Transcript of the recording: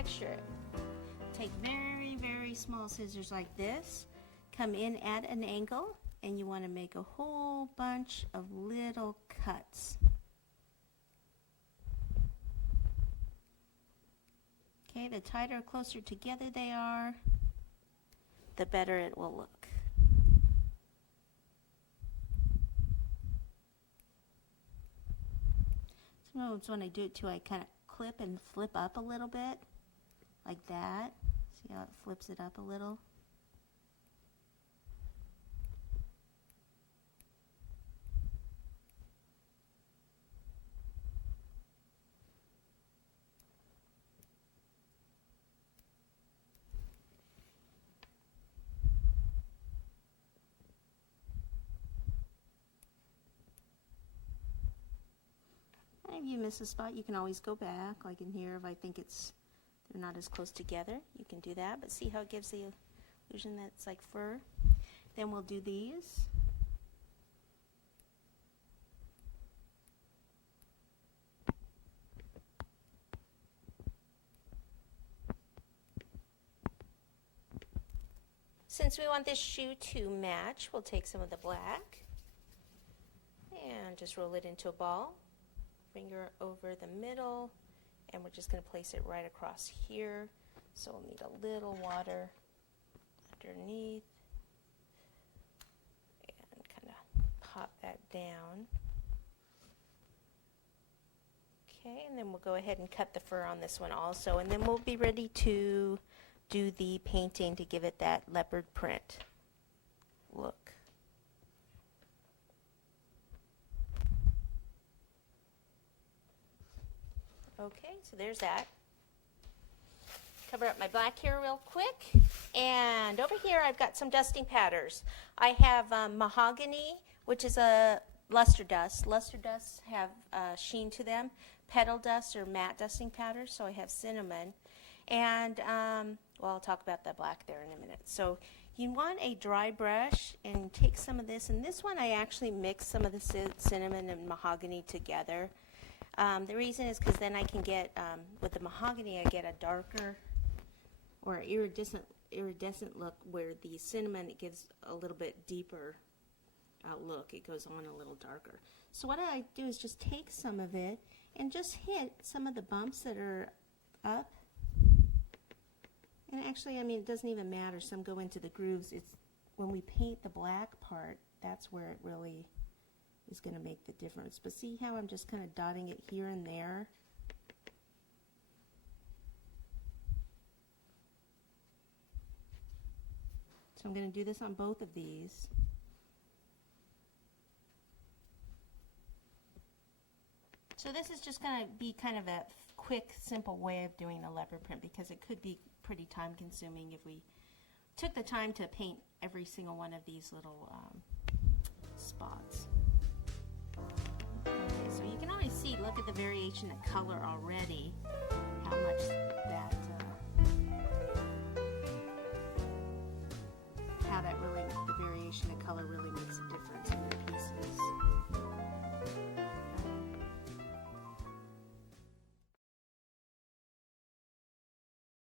texture it. Take very, very small scissors like this, come in at an angle, and you want to make a whole bunch of little cuts. Okay, the tighter, closer together they are, the better it will look. Sometimes when I do it too, I kind of clip and flip up a little bit, like that. See how it flips it up a little? If you miss a spot, you can always go back, like in here. If I think they're not as close together, you can do that. But see how it gives the illusion that it's like fur? Then we'll do these. Since we want this shoe to match, we'll take some of the black and just roll it into a ball. Finger over the middle, and we're just going to place it right across here. So we'll need a little water underneath and kind of pop that down. Okay, and then we'll go ahead and cut the fur on this one also, and then we'll be ready to do the painting to give it that leopard print look. Okay, so there's that. Cover up my black here real quick. And over here I've got some dusting powders. I have Mahogany, which is a luster dust. Luster dusts have sheen to them. Petal dust or matte dusting powders, so I have cinnamon. And, well, I'll talk about the black there in a minute. So you want a dry brush and take some of this. And this one I actually mix some of the cinnamon and mahogany together. The reason is because then I can get, with the mahogany, I get a darker or iridescent look, where the cinnamon, it gives a little bit deeper look. It goes on a little darker. So what I do is just take some of it and just hit some of the bumps that are up. And actually, I mean, it doesn't even matter. Some go into the grooves. It's when we paint the black part, that's where it really is going to make the difference. But see how I'm just kind of dotting it here and there? So I'm going to do this on both of these. So this is just going to be kind of a quick, simple way of doing the leopard print, because it could be pretty time consuming if we took the time to paint every single one of these little spots. Okay, so you can already see, look at the variation of color already, how much that